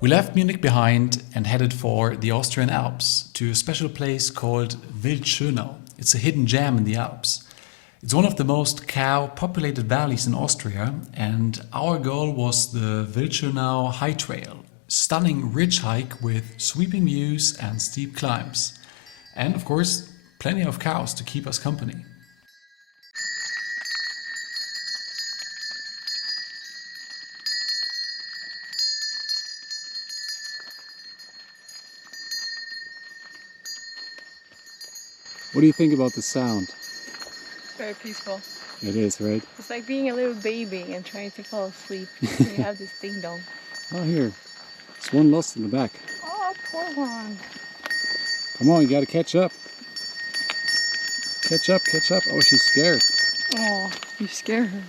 We left Munich behind and headed for the Austrian Alps to a special place called Wildschönau. It's a hidden gem in the Alps. It's one of the most cow-populated valleys in Austria, and our goal was the Wildschönau High Trail. Stunning ridge hike with sweeping views and steep climbs. And of course, plenty of cows to keep us company. What do you think about the sound? Very peaceful. It is, right? It's like being a little baby and trying to fall asleep. You have this ding dong. Oh, here. There's one lost in the back. Oh, poor one. Come on, you gotta catch up. Catch up, catch up. Oh, she's scared. Oh, you scared her.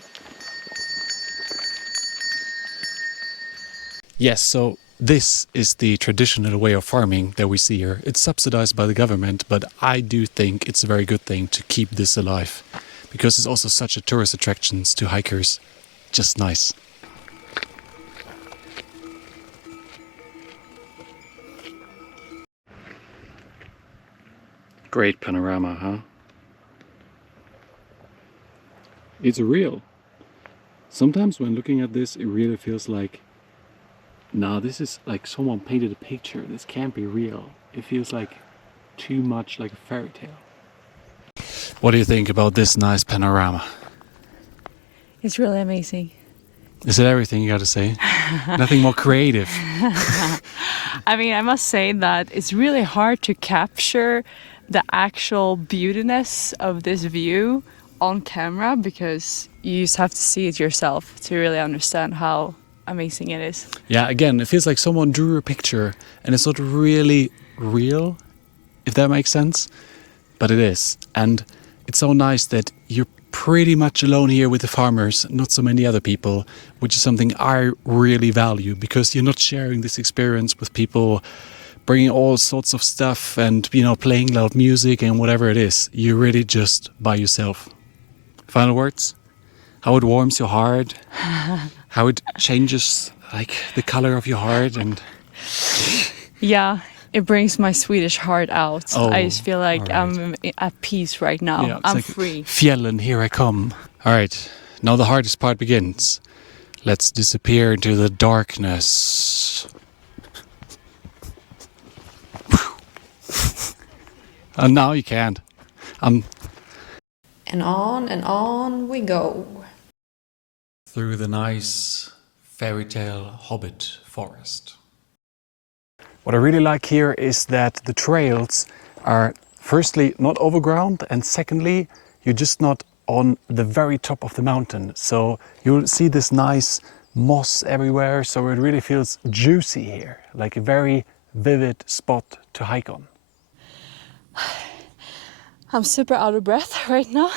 Yes, so this is the traditional way of farming that we see here. It's subsidized by the government, but I do think it's a very good thing to keep this alive, because it's also such a tourist attraction to hikers. Just nice. Great panorama, huh? It's real. Sometimes when looking at this, it really feels like, nah, this is like someone painted a picture. This can't be real. It feels like too much like a fairy tale. What do you think about this nice panorama? It's really amazing. Is it everything you gotta say? Nothing more creative? I mean, I must say that it's really hard to capture the actual beautiness of this view on camera, because you just have to see it yourself to really understand how amazing it is. Yeah, again, it feels like someone drew a picture and it's not really real, if that makes sense. But it is. And it's so nice that you're pretty much alone here with the farmers, not so many other people, which is something I really value, because you're not sharing this experience with people bringing all sorts of stuff and, you know, playing loud music and whatever it is. You're really just by yourself. Final words? How it warms your heart, how it changes like the color of your heart, and Yeah, it brings my Swedish heart out. Oh, I just feel like right. I'm at peace right now. yeah, it's I'm like, free. Fjällen, here I come. All right, now the hardest part begins. Let's disappear into the darkness. And now you can't. And on we go. Through the nice fairy tale hobbit forest. What I really like here is that the trails are firstly not overground, and secondly you're just not on the very top of the mountain. So you'll see this nice moss everywhere, so it really feels juicy here, like a very vivid spot to hike on. I'm super out of breath right now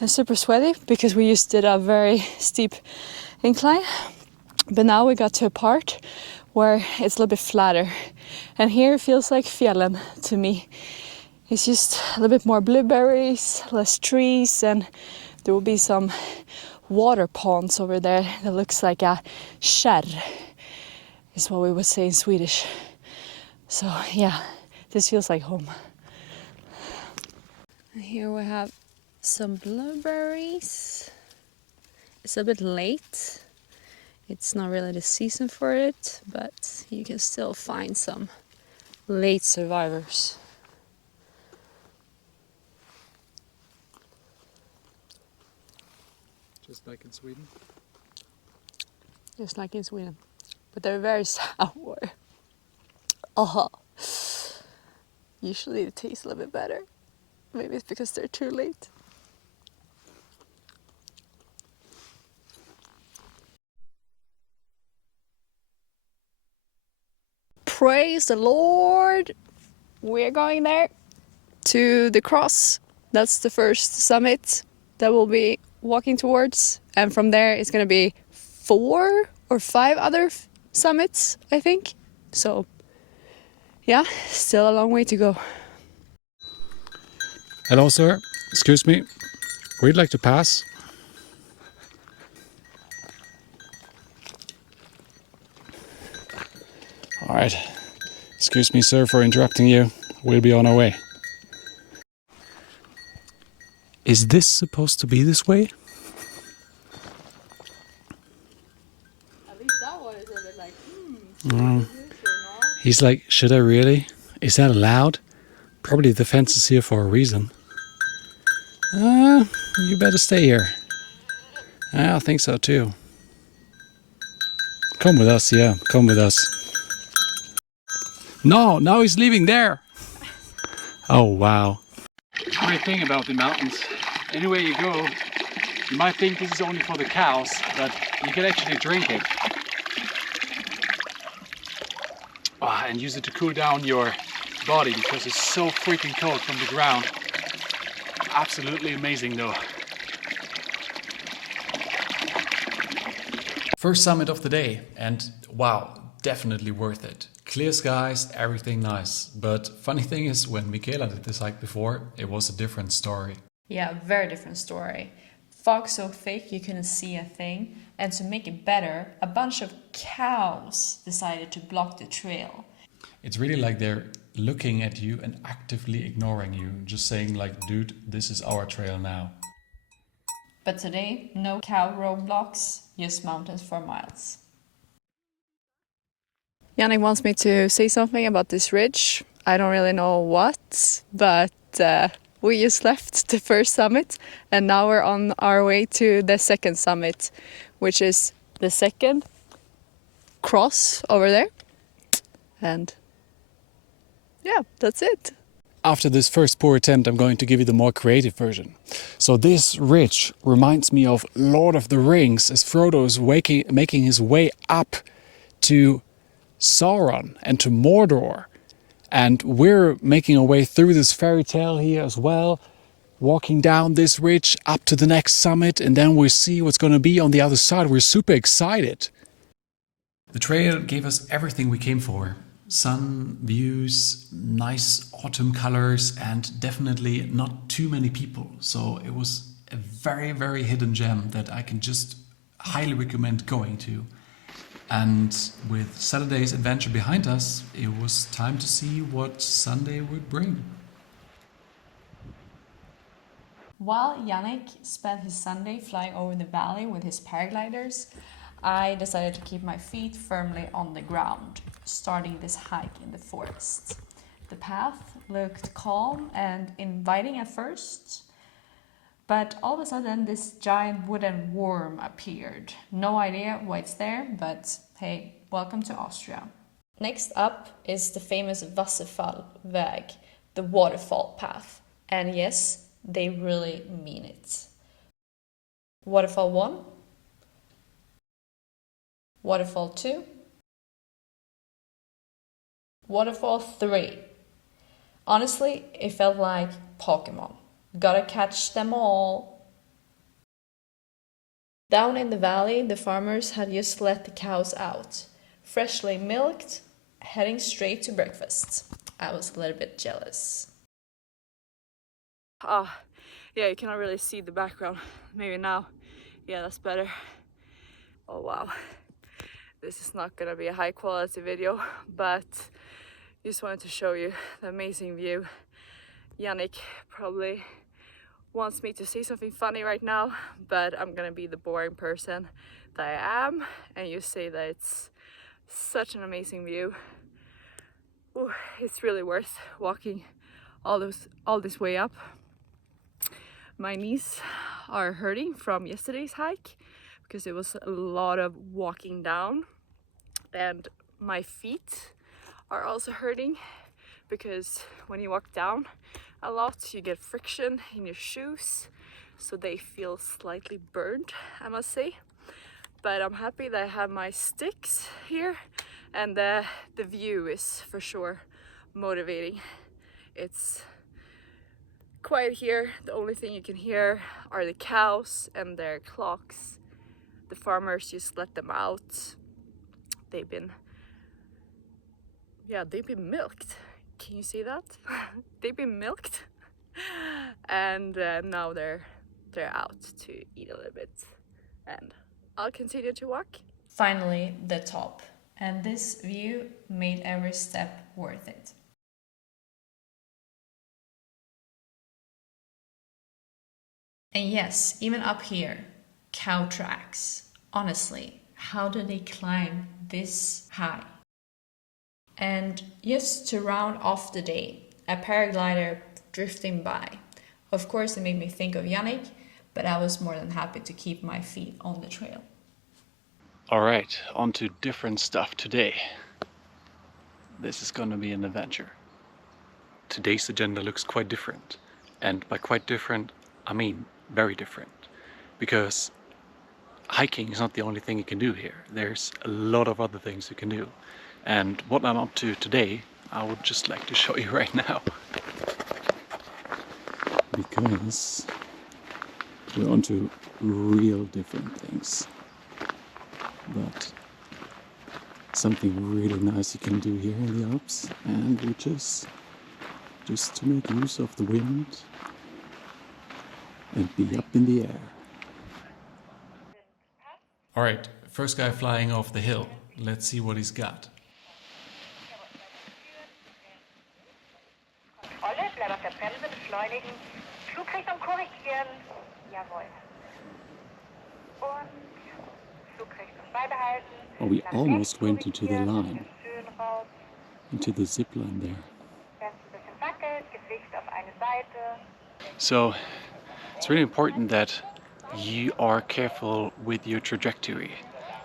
and super sweaty because we just did a very steep incline. But now we got to a part where it's a little bit flatter. And here it feels like fjällen to me. It's just a little bit more blueberries, less trees, and there will be some water ponds over there that looks like a kärr, is what we would say in Swedish. So yeah, this feels like home. Here we have some blueberries. It's a bit late. It's not really the season for it, but you can still find some late survivors. Just like in Sweden? Just like in Sweden. But they're very sour. Usually it tastes a little bit better. Maybe it's because they're too late. Praise the Lord! We're going there to the cross. That's the first summit that we'll be walking towards. And from there it's going to be 4 or 5 other summits, I think. So yeah, still a long way to go. Hello, sir. Excuse me. We'd like to pass. All right. Excuse me, sir, for interrupting you. We'll be on our way. Is this supposed to be this way? At least that one is a bit like, He's like, should I really? Is that allowed? Probably the fence is here for a reason. You better stay here. I think so too. Come with us, yeah, come with us. No, now he's leaving there. Oh, wow. Great thing about the mountains. Anywhere you go, you might think this is only for the cows, but you can actually drink it. And use it to cool down your body because it's so freaking cold from the ground. Absolutely amazing though. First summit of the day, and wow, definitely worth it. Clear skies, everything nice. But funny thing is, when Micaela did this hike before, it was a different story. Yeah, very different story. Fog so thick you couldn't see a thing, and to make it better, a bunch of cows decided to block the trail. It's really like they're looking at you and actively ignoring you, just saying like, dude, this is our trail now. But today, no cow roadblocks, just mountains for miles. Jannik wants me to say something about this ridge. I don't really know what, but we just left the first summit and now we're on our way to the second summit, which is the second cross over there. And yeah, that's it. After this first poor attempt, I'm going to give you the more creative version. So this ridge reminds me of Lord of the Rings as Frodo is making his way up to Sauron and to Mordor. And we're making our way through this fairy tale here as well, walking down this ridge up to the next summit, and then we'll see what's going to be on the other side. We're super excited. The trail gave us everything we came for. Sun, views, nice autumn colors, and definitely not too many people. So it was a very, very hidden gem that I can just highly recommend going to. And with Saturday's adventure behind us, it was time to see what Sunday would bring. While Jannik spent his Sunday flying over the valley with his paragliders, I decided to keep my feet firmly on the ground, starting this hike in the forest. The path looked calm and inviting at first, but all of a sudden this giant wooden worm appeared. No idea why it's there, but hey, welcome to Austria. Next up is the famous Wasserfallweg, the waterfall path. And yes, they really mean it. Waterfall 1, Waterfall 2, Waterfall 3. Honestly, it felt like Pokemon. Gotta catch them all. Down in the valley, the farmers had just let the cows out, freshly milked, heading straight to breakfast. I was a little bit jealous. Yeah, you cannot really see the background. Maybe now. Yeah, that's better. Oh wow. This is not gonna be a high quality video, but just wanted to show you the amazing view. Jannik probably wants me to say something funny right now, but I'm gonna be the boring person that I am and you say that it's such an amazing view. Ooh, it's really worth walking all this way up. My knees are hurting from yesterday's hike because it was a lot of walking down, and my feet are also hurting because when you walk down a lot you get friction in your shoes, so they feel slightly burned, I must say. But I'm happy that I have my sticks here, and the view is for sure motivating. It's quiet here. The only thing you can hear are the cows and their clocks. The farmers just let them out. They've been yeah, they've been milked. Can you see that? They've been milked. And now they're out to eat a little bit. And I'll continue to walk. Finally, the top. And this view made every step worth it. And yes, even up here, cow tracks. Honestly, how do they climb this high? And just to round off the day, a paraglider drifting by. Of course, it made me think of Jannik, but I was more than happy to keep my feet on the trail. All right, on to different stuff today. This is gonna be an adventure. Today's agenda looks quite different. And by quite different, I mean very different. Because hiking is not the only thing you can do here. There's a lot of other things you can do. And what I'm up to today, I would just like to show you right now. Because we're on to real different things. But something really nice you can do here in the Alps, and which is just to make use of the wind and be up in the air. Alright, first guy flying off the hill. Let's see what he's got. Kontrolle, bleib auf der Bremse, beschleunigen, Flugrichtung korrigieren, jawohl. Und Flugrichtung beibehalten. Oh, we Nach almost rechts went into the korrigieren, line, schön raus. into the zip line there. Wenn es ein bisschen wackelt, Gewicht auf eine Seite. So, it's really important that you are careful with your trajectory.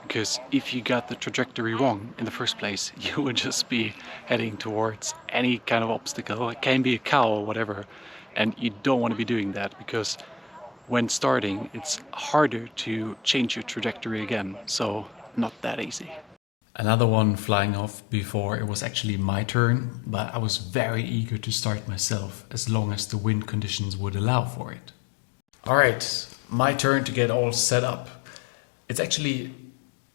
Because if you got the trajectory wrong in the first place, you would just be heading towards any kind of obstacle. It can be a cow or whatever. And you don't want to be doing that, because when starting, it's harder to change your trajectory again. So, not that easy. Another one flying off before it was actually my turn, but I was very eager to start myself as long as the wind conditions would allow for it. Alright, my turn to get all set up. It's actually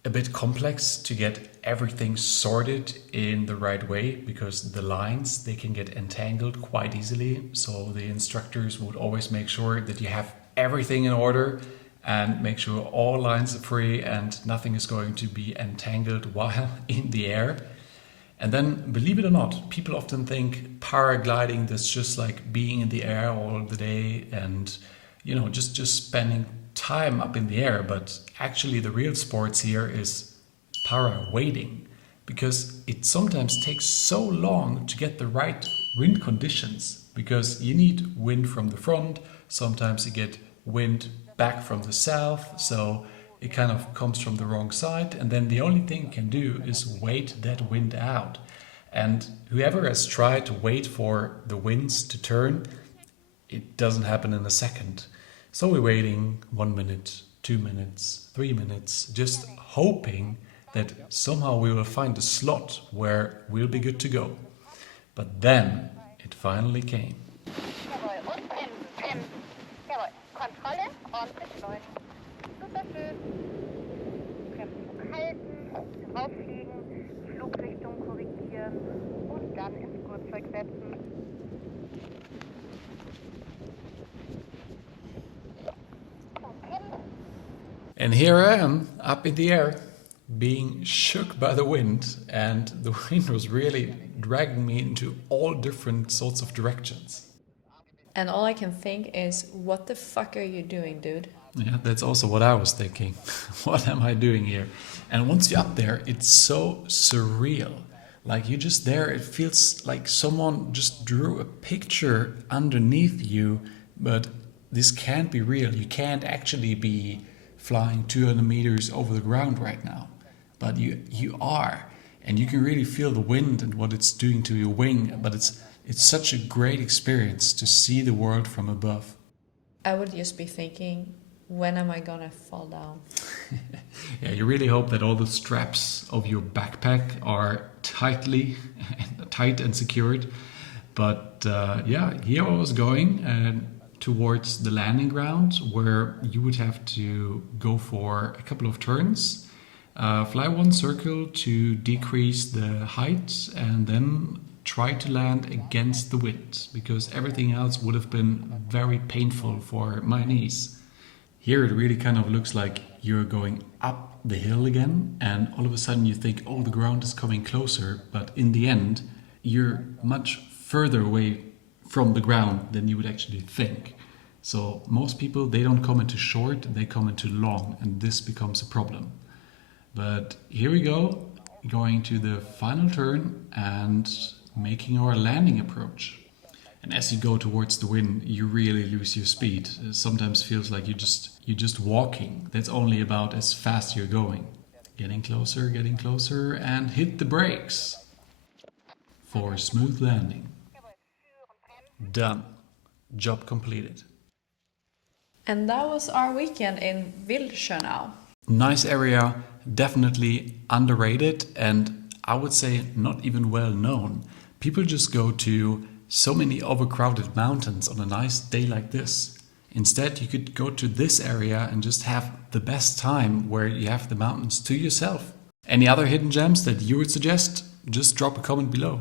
a bit complex to get everything sorted in the right way, because the lines, they can get entangled quite easily. So the instructors would always make sure that you have everything in order and make sure all lines are free and nothing is going to be entangled while in the air. And then, believe it or not, people often think paragliding, that's just like being in the air all the day and, you know, just spending time up in the air. But actually the real sports here is para-wading, because it sometimes takes so long to get the right wind conditions, because you need wind from the front, sometimes you get wind back from the south, so it kind of comes from the wrong side, and then the only thing you can do is wait that wind out. And whoever has tried to wait for the winds to turn, it doesn't happen in a second. So we're waiting 1 minute, 2 minutes, 3 minutes, just hoping that somehow we will find a slot where we'll be good to go. But then it finally came. Jawohl, und bremsen, bremsen. Jawohl, Kontrolle und beschleunigen. Super schön. Bremsen halten, rauffliegen, Flugrichtung korrigieren und dann ins Gurtzeug setzen. And here I am, up in the air, being shook by the wind, and the wind was really dragging me into all different sorts of directions. And all I can think is, what the fuck are you doing, dude? Yeah, that's also what I was thinking. What am I doing here? And once you're up there, it's so surreal. Like you're just there, it feels like someone just drew a picture underneath you, but this can't be real. You can't actually be flying 200 meters over the ground right now. But you are, and you can really feel the wind and what it's doing to your wing, but it's such a great experience to see the world from above. I would just be thinking, when am I gonna fall down? Yeah, you really hope that all the straps of your backpack are tight and secured. But yeah, here I was going towards the landing ground, where you would have to go for a couple of turns. Fly one circle to decrease the height and then try to land against the wind, because everything else would have been very painful for my knees. Here it really kind of looks like you're going up the hill again, and all of a sudden you think, oh, the ground is coming closer, but in the end you're much further away from the ground than you would actually think. So most people, they don't come into short, they come into long, and this becomes a problem. But here we go, going to the final turn and making our landing approach. And as you go towards the wind, you really lose your speed. It sometimes feels like you're just walking. That's only about as fast you're going. Getting closer, and hit the brakes for a smooth landing. Done. Job completed. And that was our weekend in Wildschönau. Nice area, definitely underrated, and I would say not even well known. People just go to so many overcrowded mountains on a nice day like this. Instead, you could go to this area and just have the best time where you have the mountains to yourself. Any other hidden gems that you would suggest? Just drop a comment below.